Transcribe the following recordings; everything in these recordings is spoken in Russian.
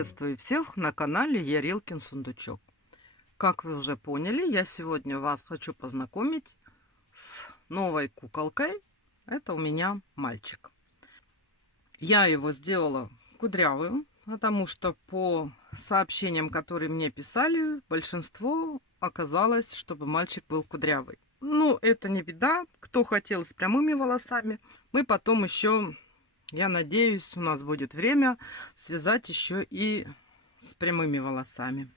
Приветствую всех на канале Ярилкин Сундучок. Как вы уже поняли, я сегодня вас хочу познакомить с новой куколкой. Это у меня мальчик. Я его сделала кудрявым, потому что по сообщениям, которые мне писали, большинство оказалось, чтобы мальчик был кудрявый. Ну, это не беда. Кто хотел с прямыми волосами, мы потом еще... Я надеюсь, у нас будет время связать еще и с прямыми волосами.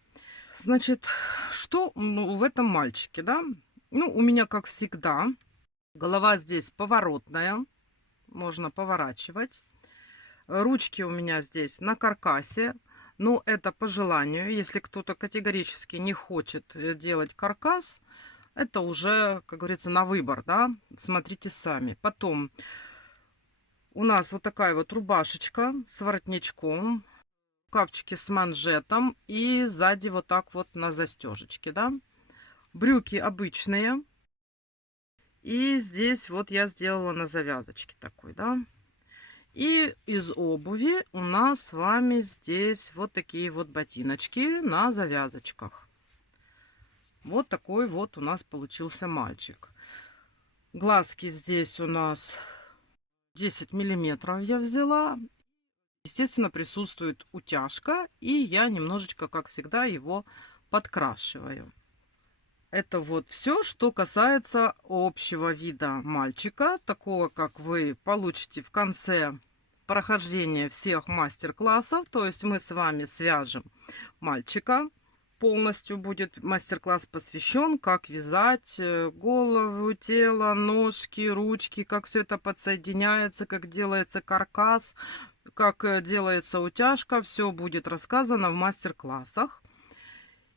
Значит, что в этом мальчике, да? Ну, у меня, как всегда, голова здесь поворотная. Можно поворачивать. Ручки у меня здесь на каркасе. Но это по желанию. Если кто-то категорически не хочет делать каркас, это уже, как говорится, на выбор, да? Смотрите сами. Потом... У нас вот такая вот рубашечка с воротничком, рукавчики с манжетом и сзади вот так вот на застежечке, да. Брюки обычные. И здесь вот я сделала на завязочке такой, да. И из обуви у нас с вами здесь вот такие вот ботиночки на завязочках. Вот такой вот у нас получился мальчик. Глазки здесь у нас 10 миллиметров я взяла. Естественно, присутствует утяжка, и я немножечко, как всегда, его подкрашиваю. Это вот все, что касается общего вида мальчика, такого, как вы получите в конце прохождения всех мастер-классов. То есть мы с вами свяжем мальчика. Полностью будет мастер-класс посвящен, как вязать голову, тело, ножки, ручки, как все это подсоединяется, как делается каркас, как делается утяжка. Все будет рассказано в мастер-классах.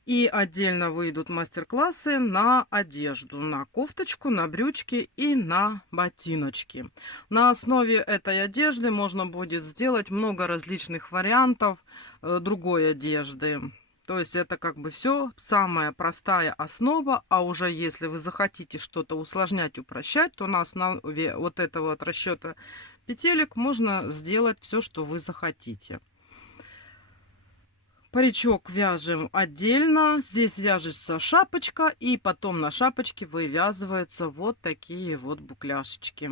И отдельно выйдут мастер-классы на одежду, на кофточку, на брючки и на ботиночки. На основе этой одежды можно будет сделать много различных вариантов другой одежды. То есть это как бы все самая простая основа, а уже если вы захотите что-то усложнять, упрощать, то на основе вот этого вот расчета петелек можно сделать все, что вы захотите. Паричок вяжем отдельно. Здесь вяжется шапочка, и потом на шапочке вывязываются вот такие вот букляшечки.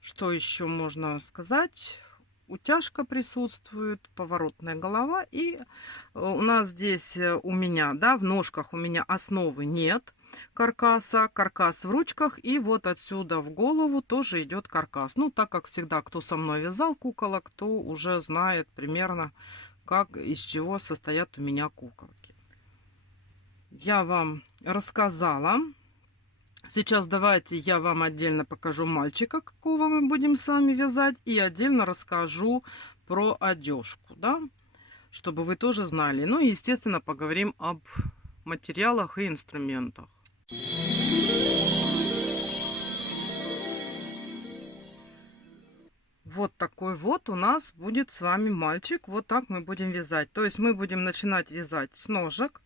Что еще можно сказать? Утяжка присутствует, поворотная голова. И у нас здесь, у меня, да, в ножках у меня основы нет каркаса. Каркас в ручках. И вот отсюда в голову тоже идет каркас. Ну, так как всегда, кто со мной вязал куколок, кто уже знает примерно, как, из чего состоят у меня куколки. Я вам рассказала. Сейчас давайте я вам отдельно покажу мальчика, какого мы будем с вами вязать, и отдельно расскажу про одежку, да, чтобы вы тоже знали. Ну и, естественно, поговорим об материалах и инструментах. Вот такой вот у нас будет с вами мальчик. Вот так мы будем вязать. То есть мы будем начинать вязать с ножек.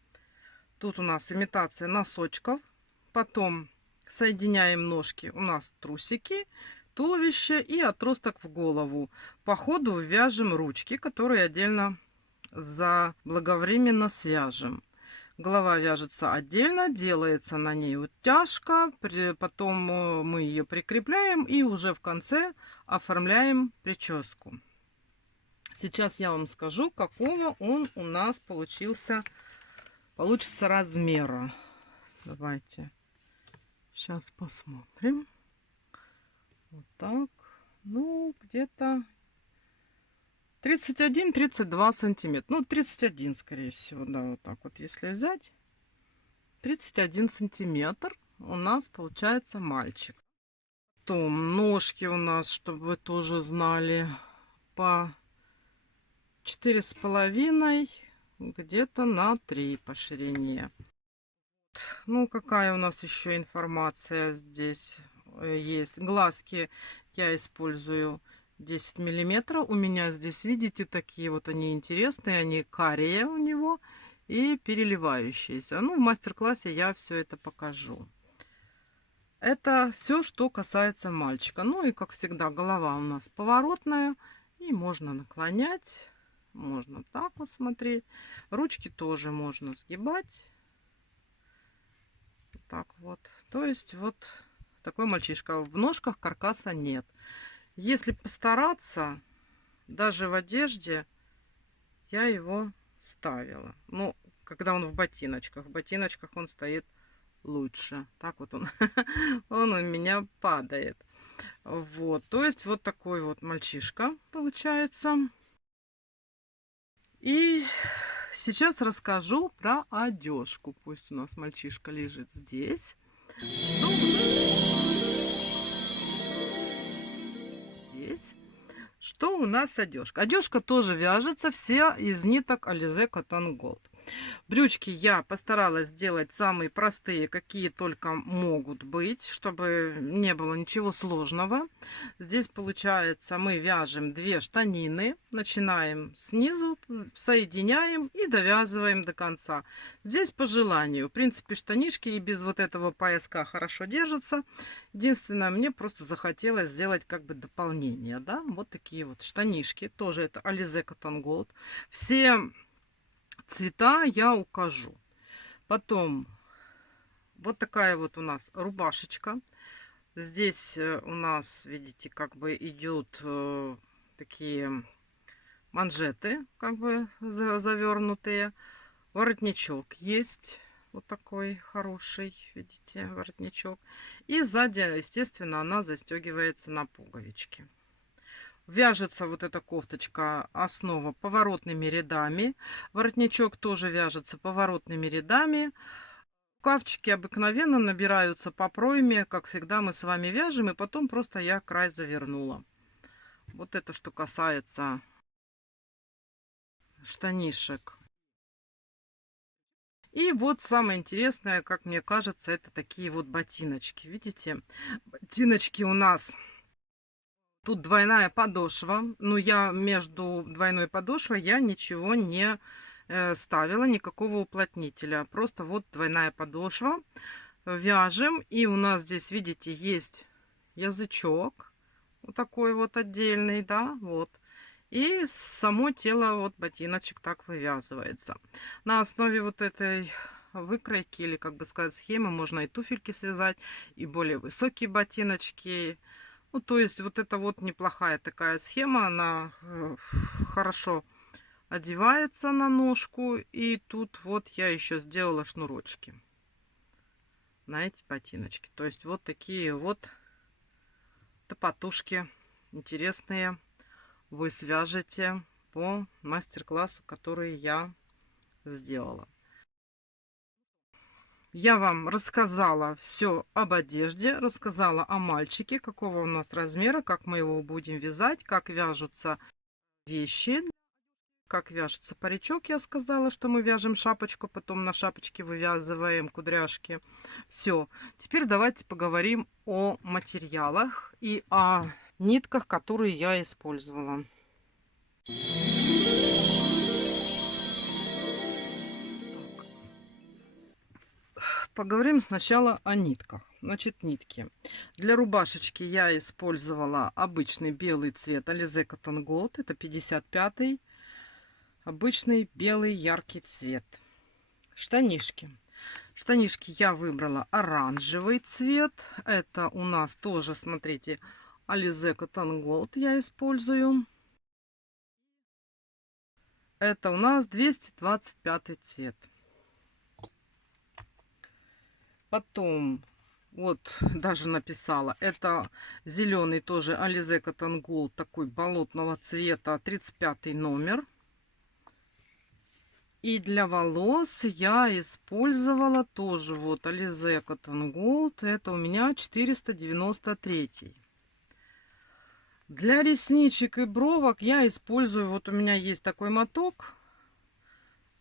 Тут у нас имитация носочков. Потом соединяем ножки, у нас трусики, туловище и отросток в голову. По ходу вяжем ручки, которые отдельно заблаговременно свяжем. Голова вяжется отдельно, делается на ней утяжка, потом мы ее прикрепляем и уже в конце оформляем прическу. Сейчас я вам скажу, какого он у нас получится размера. Давайте. Сейчас посмотрим. Вот так. Ну, где-то 31-32 сантиметра. Ну, 31, скорее всего, да, вот так вот. Если взять 31 сантиметр, у нас получается мальчик. Потом ножки у нас, чтобы вы тоже знали, по 4,5, где-то на 3 по ширине. Ну, какая у нас еще информация здесь есть? Глазки я использую 10 миллиметров. У меня здесь, видите, такие вот они интересные. Они карие у него и переливающиеся. Ну, в мастер-классе я все это покажу. Это все, что касается мальчика. Ну и, как всегда, голова у нас поворотная. И можно наклонять. Можно так вот смотреть. Ручки тоже можно сгибать. Так вот. То есть вот такой мальчишка. В ножках каркаса нет. Если постараться, даже в одежде я его ставила. Ну, когда он в ботиночках. В ботиночках он стоит лучше. Так вот он, он у меня падает. Вот, то есть вот такой вот мальчишка получается. И сейчас расскажу про одежку. Пусть у нас мальчишка лежит здесь. Здесь. Что у нас одежка? Одежка тоже вяжется вся из ниток Alize Cotton Gold. Брючки я постаралась сделать самые простые, какие только могут быть, чтобы не было ничего сложного. Здесь получается мы вяжем 2 штанины, начинаем снизу, соединяем и довязываем до конца. Здесь по желанию. В принципе, штанишки и без вот этого пояска хорошо держатся. Единственное, мне просто захотелось сделать как бы дополнение, да, вот такие вот штанишки. Тоже это Alize Cotton Gold. Все цвета я укажу. Потом вот такая вот у нас рубашечка. Здесь у нас, видите, как бы идут такие манжеты, как бы завернутые. Воротничок есть. Вот такой хороший, видите, воротничок. И сзади, естественно, она застегивается на пуговички. Вяжется вот эта кофточка, основа поворотными рядами. Воротничок тоже вяжется поворотными рядами. Рукавчики обыкновенно набираются по пройме, как всегда мы с вами вяжем, и потом просто я край завернула. Вот это что касается штанишек. И вот самое интересное, как мне кажется, это такие вот ботиночки. Видите, ботиночки у нас... Тут двойная подошва, но я между двойной подошвой я ничего не ставила, никакого уплотнителя. Просто вот двойная подошва. Вяжем, и у нас здесь, видите, есть язычок. Вот такой вот отдельный, да, вот. И само тело вот ботиночек так вывязывается. На основе вот этой выкройки, или, как бы сказать, схемы, можно и туфельки связать, и более высокие ботиночки. Ну, то есть вот это вот неплохая такая схема, она хорошо одевается на ножку. И тут вот я еще сделала шнурочки на эти ботиночки. То есть вот такие вот топотушки интересные вы свяжете по мастер-классу, который я сделала. Я вам рассказала все об одежде, рассказала о мальчике, какого у нас размера, как мы его будем вязать, как вяжутся вещи, как вяжется паричок. Я сказала, что мы вяжем шапочку, потом на шапочке вывязываем кудряшки. Все. Теперь давайте поговорим о материалах и о нитках, которые я использовала. Поговорим сначала о нитках. Значит, нитки. Для рубашечки я использовала обычный белый цвет Alize Cotton Gold. Это 55-й. Обычный белый яркий цвет. Штанишки. Штанишки я выбрала оранжевый цвет. Это у нас тоже, смотрите, Alize Cotton Gold я использую. Это у нас 225 цвет. Потом, вот даже написала, это зеленый тоже Alize Cotton Gold, такой болотного цвета, 35 номер. И для волос я использовала тоже вот Alize Cotton Gold, это у меня 493. Для ресничек и бровок я использую, вот у меня есть такой моток.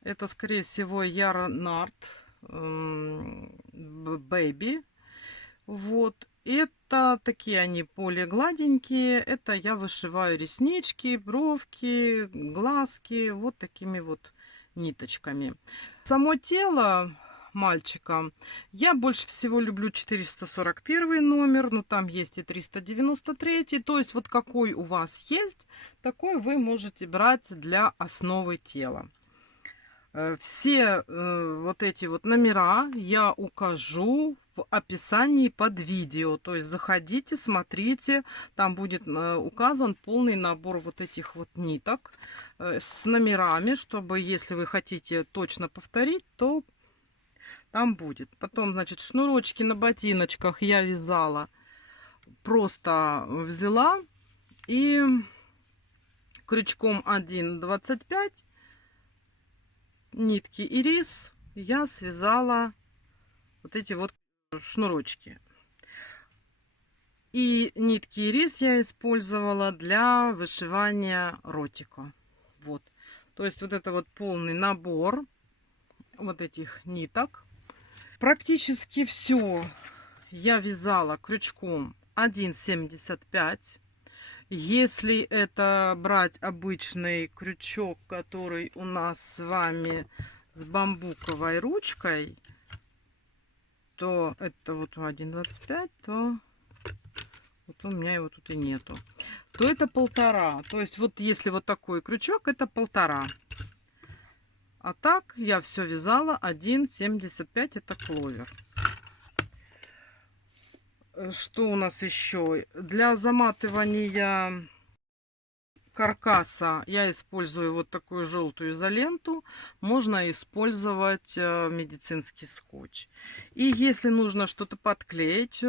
Это, скорее всего, Yarnart Baby. Вот. Это такие они более гладенькие. Это я вышиваю реснички, бровки, глазки вот такими вот ниточками. Само тело мальчика. Я больше всего люблю 441 номер, но там есть и 393. То есть вот какой у вас есть, такой вы можете брать для основы тела. Все вот эти вот номера я укажу в описании под видео. То есть заходите, смотрите, там будет указан полный набор вот этих вот ниток с номерами, чтобы если вы хотите точно повторить, то там будет. Потом, значит, шнурочки на ботиночках я вязала. Просто взяла и крючком 1,25 нитки ирис я связала вот эти вот шнурочки. И нитки ирис я использовала для вышивания ротика. Вот. То есть вот это вот полный набор вот этих ниток. Практически все я вязала крючком 1,75. Если это брать обычный крючок, который у нас с вами с бамбуковой ручкой, то это вот 1,25, то вот у меня его тут и нету. То это 1,5. То есть вот если вот такой крючок, это 1,5. А так я все вязала 1,75, это кловер. Что у нас еще? Для заматывания каркаса я использую вот такую желтую изоленту. Можно использовать медицинский скотч. И если нужно что-то подклеить,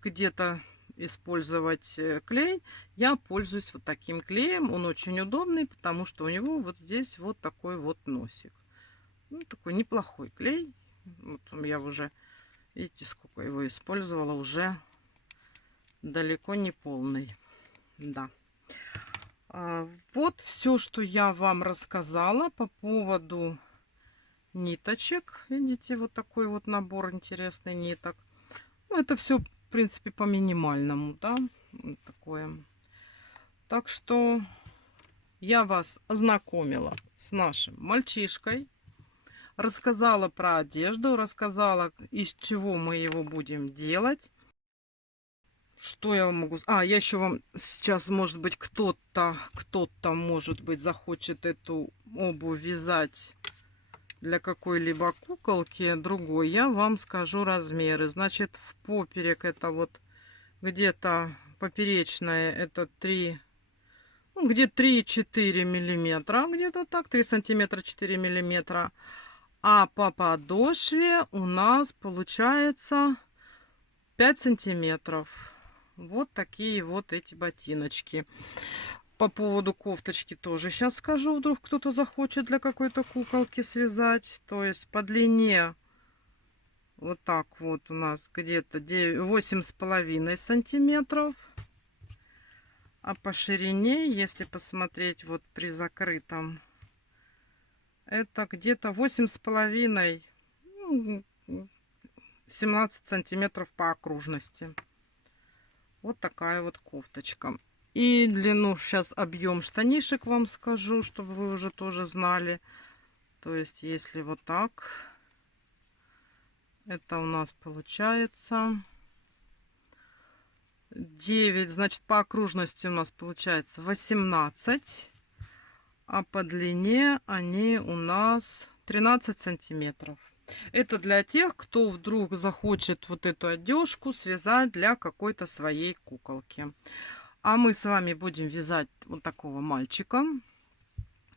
где-то использовать клей, я пользуюсь вот таким клеем. Он очень удобный, потому что у него вот здесь вот такой вот носик. Ну, такой неплохой клей. Вот я уже, видите, сколько его использовала, уже далеко не полный. Да. Вот все, что я вам рассказала по поводу ниточек. Видите, вот такой вот набор интересный ниток. Ну, это все, в принципе, по минимальному, да, вот такое. Так что я вас ознакомила с нашим мальчишкой. Рассказала про одежду, рассказала, из чего мы его будем делать. Что я вам могу... я еще вам сейчас, может быть, кто-то, может быть, захочет эту обувь вязать для какой-либо куколки другой. Я вам скажу размеры. Значит, в поперек это вот где-то поперечная, это 3, ну, где 3-4 миллиметра, где-то так, 3 сантиметра 4 миллиметра. А по подошве у нас получается 5 сантиметров. Вот такие вот эти ботиночки. По поводу кофточки тоже сейчас скажу, вдруг кто-то захочет для какой-то куколки связать. То есть по длине вот так вот у нас где-то 8,5 сантиметров. А по ширине, если посмотреть вот при закрытом, это где-то 8,5, 17 сантиметров по окружности. Вот такая вот кофточка. И длину, сейчас объем штанишек вам скажу, чтобы вы уже тоже знали. То есть, если вот так, это у нас получается 9, значит, по окружности у нас получается 18, а по длине они у нас 13 сантиметров. Это для тех, кто вдруг захочет вот эту одежку связать для какой-то своей куколки. А мы с вами будем вязать вот такого мальчика.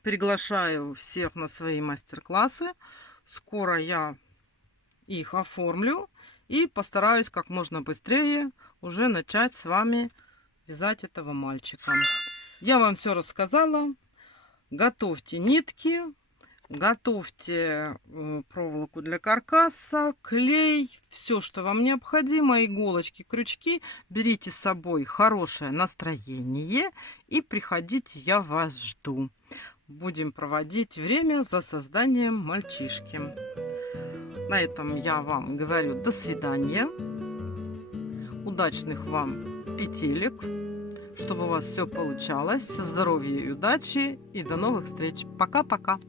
Приглашаю всех на свои мастер-классы. Скоро я их оформлю и постараюсь как можно быстрее уже начать с вами вязать этого мальчика. Я вам все рассказала. Готовьте нитки. Готовьте проволоку для каркаса, клей, все, что вам необходимо, иголочки, крючки. Берите с собой хорошее настроение и приходите, я вас жду. Будем проводить время за созданием мальчишки. На этом я вам говорю до свидания. Удачных вам петелек, чтобы у вас все получалось. Здоровья и удачи. И до новых встреч. Пока-пока.